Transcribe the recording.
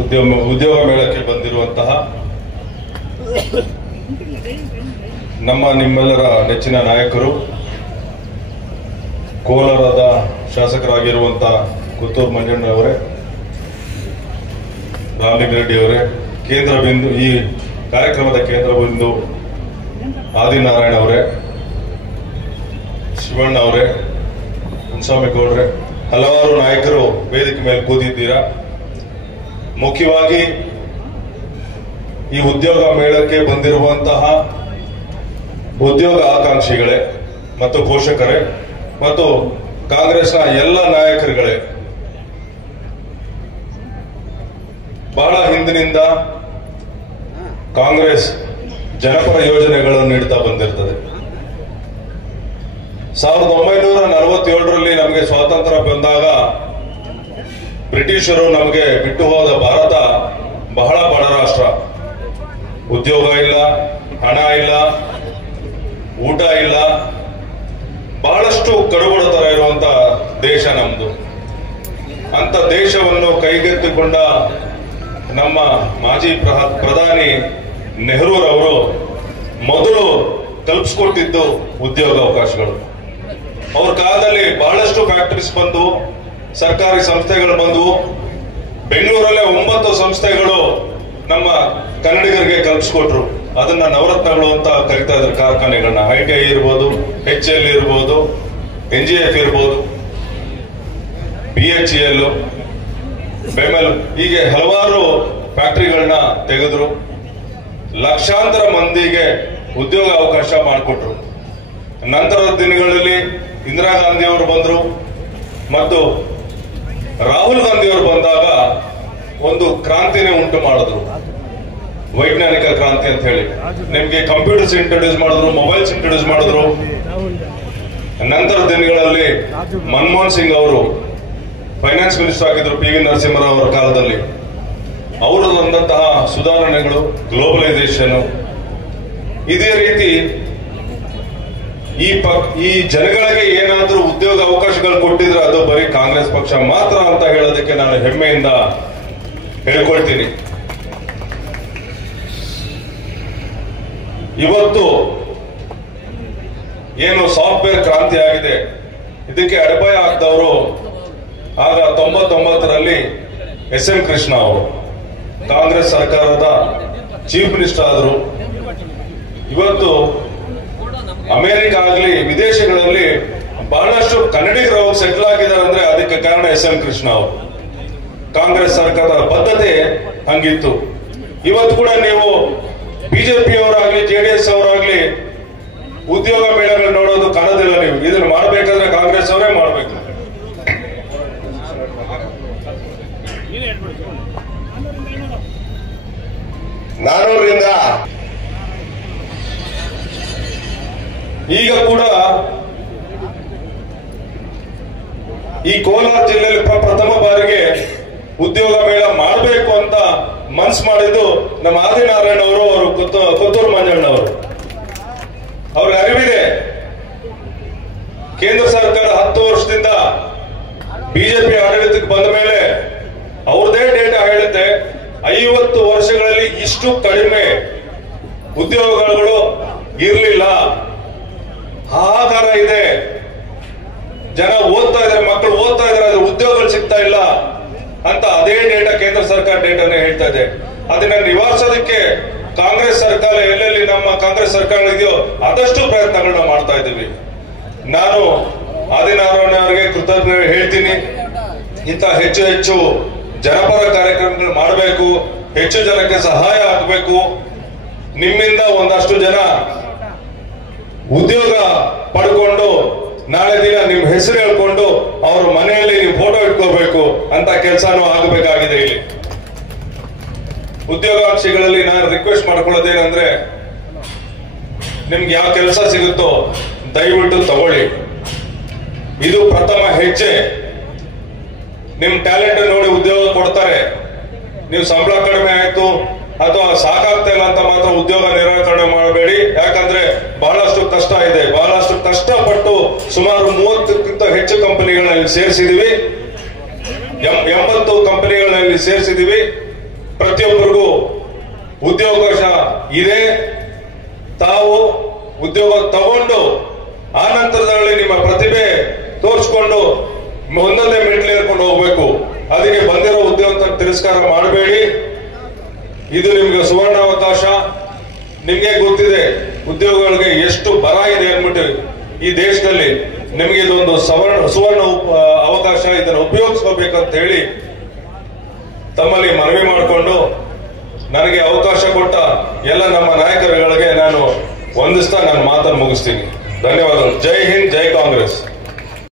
ಉದ್ಯೋಗ ಮೇಳಕ್ಕೆ ಬಂದಿರುವಂತಹ ನಿಮ್ಮೆಲ್ಲರ ನೆಚ್ಚಿನ ನಾಯಕರು, ಕೋಲಾರದ ಶಾಸಕರಾಗಿರುವಂತಹ ಕುತ್ತೂರು ಮಂಜಣ್ಣ ಅವರೇ, ರಾಮಲಿಂಗಾರೆಡ್ಡಿ ಅವರೇ, ಕೇಂದ್ರ ಬಿಂದು ಈ ಕಾರ್ಯಕ್ರಮದ ಕೇಂದ್ರ ಬಿಂದು ಆದಿನಾರಾಯಣ ಅವರೇ, ಶಿವಣ್ಣ ಅವರೇ, ಮುನ್ಸ್ವಾಮಿ ಗೌಡ್ರೆ, ಹಲವಾರು ನಾಯಕರು ವೇದಿಕೆ ಮೇಲೆ ಕೂತಿದ್ದೀರಾ. ಮುಖ್ಯವಾಗಿ ಈ ಉದ್ಯೋಗ ಮೇಳಕ್ಕೆ ಬಂದಿರುವಂತಹ ಉದ್ಯೋಗ ಆಕಾಂಕ್ಷಿಗಳೇ ಮತ್ತು ಪೋಷಕರೇ ಮತ್ತು ಕಾಂಗ್ರೆಸ್ನ ಎಲ್ಲ ನಾಯಕರುಗಳೇ, ಬಹಳ ಹಿಂದಿನಿಂದ ಕಾಂಗ್ರೆಸ್ ಜನಪರ ಯೋಜನೆಗಳನ್ನು ನೀಡುತ್ತಾ ಬಂದಿರ್ತದೆ. 1947ರಲ್ಲಿ ನಮಗೆ ಸ್ವಾತಂತ್ರ್ಯ ಬಂದಾಗ ಬ್ರಿಟಿಷರು ನಮಗೆ ಬಿಟ್ಟು ಹೋದ ಭಾರತ ಬಹಳ ಬಡ ರಾಷ್ಟ್ರ. ಉದ್ಯೋಗ ಇಲ್ಲ, ಹಣ ಇಲ್ಲ, ಊಟ ಇಲ್ಲ, ಬಹಳಷ್ಟು ಕಡುಬಡತರ ಇರುವಂತ ದೇಶ ನಮ್ದು. ಅಂತ ದೇಶವನ್ನು ಕೈಗೆತ್ತಿಕೊಂಡ ನಮ್ಮ ಮಾಜಿ ಪ್ರಧಾನಿ ನೆಹರೂರವರು ಮೊದಲು ಕಲ್ಪಿಸಿಕೊಟ್ಟಿದ್ದು ಉದ್ಯೋಗ ಅವಕಾಶಗಳು. ಅವ್ರ ಕಾಲದಲ್ಲಿ ಬಹಳಷ್ಟು ಫ್ಯಾಕ್ಟರೀಸ್ ಬಂದವು, ಸರ್ಕಾರಿ ಸಂಸ್ಥೆಗಳು ಬಂದವು. ಬೆಂಗಳೂರಲ್ಲೇ 9 ಸಂಸ್ಥೆಗಳು ನಮ್ಮ ಕನ್ನಡಿಗರಿಗೆ ಕಲ್ಪಿಸ್ಕೊಟ್ರು. ಅದನ್ನ ನವರತ್ನಗಳು ಅಂತ ಕರಿತಾ ಇದ್ರು ಕಾರ್ಖಾನೆಗಳನ್ನ. ITI ಇರ್ಬೋದು, HL ಇರ್ಬೋದು, NGF ಇರ್ಬೋದು, BHEL, ಬೆಮೆಲ್, ಹೀಗೆ ಹಲವಾರು ಫ್ಯಾಕ್ಟರಿಗಳನ್ನ ತೆಗೆದ್ರು. ಲಕ್ಷಾಂತರ ಮಂದಿಗೆ ಉದ್ಯೋಗ ಅವಕಾಶ ಮಾಡಿಕೊಟ್ರು. ನಂತರದ ದಿನಗಳಲ್ಲಿ ಇಂದಿರಾ ಗಾಂಧಿ ಅವರು ಬಂದ್ರು ಮತ್ತು ರಾಹುಲ್ ಗಾಂಧಿ ಅವರು ಬಂದಾಗ ಒಂದು ಕ್ರಾಂತಿನೇ ಉಂಟು ಮಾಡಿದ್ರು, ವೈಜ್ಞಾನಿಕ ಕ್ರಾಂತಿ ಅಂತ ಹೇಳಿ. ನಿಮ್ಗೆ ಕಂಪ್ಯೂಟರ್ಸ್ ಇಂಟ್ರೊಡ್ಯೂಸ್ ಮಾಡಿದ್ರು, ಮೊಬೈಲ್ಸ್ ಇಂಟ್ರೊಡ್ಯೂಸ್ ಮಾಡಿದ್ರು. ನಂತರ ದಿನಗಳಲ್ಲಿ ಮನಮೋಹನ್ ಸಿಂಗ್ ಅವರು ಫೈನಾನ್ಸ್ ಮಿನಿಸ್ಟರ್ ಆಗಿದ್ರು PV ನರಸಿಂಹರಾವ್ ಅವರ ಕಾಲದಲ್ಲಿ. ಅವರು ತಂದಂತಹ ಸುಧಾರಣೆಗಳು, ಗ್ಲೋಬಲೈಸೇಷನ್, ಇದೇ ರೀತಿ ಈ ಜನಗಳಿಗೆ ಏನಾದ್ರೂ ಉದ್ಯೋಗ ಅವಕಾಶಗಳು ಕೊಟ್ಟಿದ್ರೆ ಅದು ಬರೀ ಕಾಂಗ್ರೆಸ್ ಪಕ್ಷ ಮಾತ್ರ ಅಂತ ಹೇಳೋದಕ್ಕೆ ನಾನು ಹೆಮ್ಮೆಯಿಂದ ಹೇಳ್ಕೊಳ್ತೀನಿ. ಇವತ್ತು ಏನು ಸಾಫ್ಟ್ವೇರ್ ಕ್ರಾಂತಿ ಆಗಿದೆ, ಇದಕ್ಕೆ ಅಡಿಪಾಯ ಹಾಕಿದವರು ಆಗ 99ರಲ್ಲಿ SM ಕೃಷ್ಣ ಅವರು ಕಾಂಗ್ರೆಸ್ ಸರ್ಕಾರದ ಚೀಫ್ ಮಿನಿಸ್ಟರ್ ಆದರು. ಇವತ್ತು ಅಮೆರಿಕ ಆಗಲಿ ವಿದೇಶಗಳಲ್ಲಿ ಬಹಳಷ್ಟು ಕನ್ನಡಿಗರು ಸೆಟ್ಲ್ ಆಗಿದ್ದಾರೆ ಅಂದ್ರೆ ಅದಕ್ಕೆ ಕಾರಣ SM ಕೃಷ್ಣ ಅವರು. ಕಾಂಗ್ರೆಸ್ ಸರ್ಕಾರದ ಬದ್ಧತೆ ಹಂಗಿತ್ತು. ಇವತ್ತು ಕೂಡ ನೀವು ಬಿಜೆಪಿ ಅವರಾಗ್ಲಿ JDS ಅವರಾಗ್ಲಿ ಉದ್ಯೋಗ ಮೇಳಗಳು ನೋಡೋದು ಕಾಣೋದಿಲ್ಲ. ನೀವು ಇದನ್ನು ಮಾಡಬೇಕಾದ್ರೆ ಕಾಂಗ್ರೆಸ್ ಅವರೇ ಮಾಡಬೇಕು. ನಾನೂರಿಂದ ಈಗ ಕೂಡ ಈ ಕೋಲಾರ ಜಿಲ್ಲೆಯಲ್ಲಿ ಪ್ರಥಮ ಬಾರಿಗೆ ಉದ್ಯೋಗ ಮೇಳ ಮಾಡಬೇಕು ಅಂತ ಮನ್ಸು ಮಾಡಿದ್ದು ನಮ್ಮ ಆದಿನಾರಾಯಣ ಅವರು ಕುತ್ತೂರು ಮಂಜಣ್ಣ ಅವರು. ಅವ್ರಿಗೆ ಅರಿವಿದೆ, ಕೇಂದ್ರ ಸರ್ಕಾರ 10 ವರ್ಷದಿಂದ ಬಿಜೆಪಿ ಆಡಳಿತಕ್ಕೆ ಬಂದ ಮೇಲೆ ಅವ್ರದೇ ಡೇಟಾ ಹೇಳುತ್ತೆ 50 ವರ್ಷಗಳಲ್ಲಿ ಇಷ್ಟು ಕಡಿಮೆ ಉದ್ಯೋಗಗಳು ಇರಲಿಲ್ಲ. ಹಾಹಾಕಾರ ಇದೆ, ಜನ ಓದ್ತಾ ಇದ್ದಾರೆ, ಮಕ್ಕಳು ಓದ್ತಾ ಇದ್ದಾರೆ, ಆದ್ರೆ ಉದ್ಯೋಗಗಳು ಸಿಗ್ತಾ ಇಲ್ಲ ಅಂತ ಅದೇ ಡೇಟಾ, ಕೇಂದ್ರ ಸರ್ಕಾರ ಡೇಟಾನೇ ಹೇಳ್ತಾ ಇದೆ. ಅದನ್ನ ನಿವಾರಿಸೋದಕ್ಕೆ ಕಾಂಗ್ರೆಸ್ ಸರ್ಕಾರ ಎಲ್ಲೆಲ್ಲಿ ನಮ್ಮ ಕಾಂಗ್ರೆಸ್ ಸರ್ಕಾರ ಇದೆಯೋ ಆದಷ್ಟು ಪ್ರಯತ್ನಗಳನ್ನ ಮಾಡ್ತಾ ಇದ್ದೀವಿ. ನಾನು ಆದಿನಾರಾಯಣ ಅವರಿಗೆ ಕೃತಜ್ಞತೆ ಹೇಳ್ತೀನಿ. ಇಂಥ ಹೆಚ್ಚು ಹೆಚ್ಚು ಜನಪರ ಕಾರ್ಯಕ್ರಮಗಳು ಮಾಡಬೇಕು, ಹೆಚ್ಚು ಜನಕ್ಕೆ ಸಹಾಯ ಆಗಬೇಕು. ನಿಮ್ಮಿಂದ ಒಂದಷ್ಟು ಜನ ಉದ್ಯೋಗ ಪಡ್ಕೊಂಡು ನಾಳೆ ದಿನ ನಿಮ್ ಹೆಸರು ಹೇಳ್ಕೊಂಡು ಅವ್ರ ಮನೆಯಲ್ಲಿ ನೀವು ಫೋಟೋ ಇಟ್ಕೋಬೇಕು ಅಂತ ಕೆಲಸನೂ ಆಗಬೇಕಾಗಿದೆ. ಇಲ್ಲಿ ಉದ್ಯೋಗಾಕ್ಷಿಗಳಲ್ಲಿ ನಾನು ರಿಕ್ವೆಸ್ಟ್ ಮಾಡ್ಕೊಳ್ಳೋದೇನಂದ್ರೆ, ನಿಮ್ಗೆ ಯಾವ ಕೆಲಸ ಸಿಗುತ್ತೋ ದಯವಿಟ್ಟು ತಗೊಳ್ಳಿ. ಇದು ಪ್ರಥಮ ಹೆಜ್ಜೆ. ನಿಮ್ ಟ್ಯಾಲೆಂಟ್ ನೋಡಿ ಉದ್ಯೋಗ ಕೊಡ್ತಾರೆ. ನೀವು ಸಂಬಳ ಕಡಿಮೆ ಆಯ್ತು ಅಥವಾ ಸಾಕಾಗ್ತಾ ಇಲ್ಲ ಅಂತ ಮಾತ್ರ ಉದ್ಯೋಗ ನಿರಾಕರಣೆ ಮಾಡಬೇಡಿ. ಯಾಕಂದ್ರೆ ಬಹಳಷ್ಟು ಕಷ್ಟ ಇದೆ. ಬಹಳಷ್ಟು ಕಷ್ಟಪಟ್ಟು ಸುಮಾರು 30ಕ್ಕಿಂತ ಹೆಚ್ಚು ಕಂಪನಿಗಳನ್ನ ಸೇರಿಸಿದೀವಿ. 80 ಇಲ್ಲಿ ಸೇರಿಸಿದೀವಿ. ಪ್ರತಿಯೊಬ್ಬರಿಗೂ ಉದ್ಯೋಗಾವಕಾಶ ಇದೆ. ತಾವು ಉದ್ಯೋಗ ತಗೊಂಡು ಆ ನಂತರದಲ್ಲಿ ನಿಮ್ಮ ಪ್ರತಿಭೆ ತೋರಿಸ್ಕೊಂಡು ಒಂದೊಂದೇ ಮೆಟ್ಲು ಏರ್ಕೊಂಡು ಹೋಗ್ಬೇಕು. ಅದಕ್ಕೆ ಬಂದಿರೋ ಉದ್ಯೋಗ ತಿರಸ್ಕಾರ ಮಾಡಬೇಡಿ. ಇದು ನಿಮ್ಗೆ ಸುವರ್ಣಾವಕಾಶ. ನಿಮ್ಗೆ ಗೊತ್ತಿದೆ ಉದ್ಯೋಗಗಳಿಗೆ ಎಷ್ಟು ಬರ ಇದೆ ಅಂದ್ಬಿಟ್ಟು ಈ ದೇಶದಲ್ಲಿ. ನಿಮಗೆ ಇದೊಂದು ಸುವರ್ಣ ಅವಕಾಶ. ಇದನ್ನು ಉಪಯೋಗಿಸ್ಕೋಬೇಕಂತ ಹೇಳಿ ತಮ್ಮಲ್ಲಿ ಮನವಿ ಮಾಡಿಕೊಂಡು ನನಗೆ ಅವಕಾಶ ಕೊಟ್ಟ ಎಲ್ಲ ನಮ್ಮ ನಾಯಕರುಗಳಿಗೆ ನಾನು ವಂದಿಸ್ತಾ ನನ್ನ ಮಾತನ್ನು ಮುಗಿಸ್ತೀನಿ. ಧನ್ಯವಾದಗಳು. ಜೈ ಹಿಂದ್, ಜೈ ಕಾಂಗ್ರೆಸ್.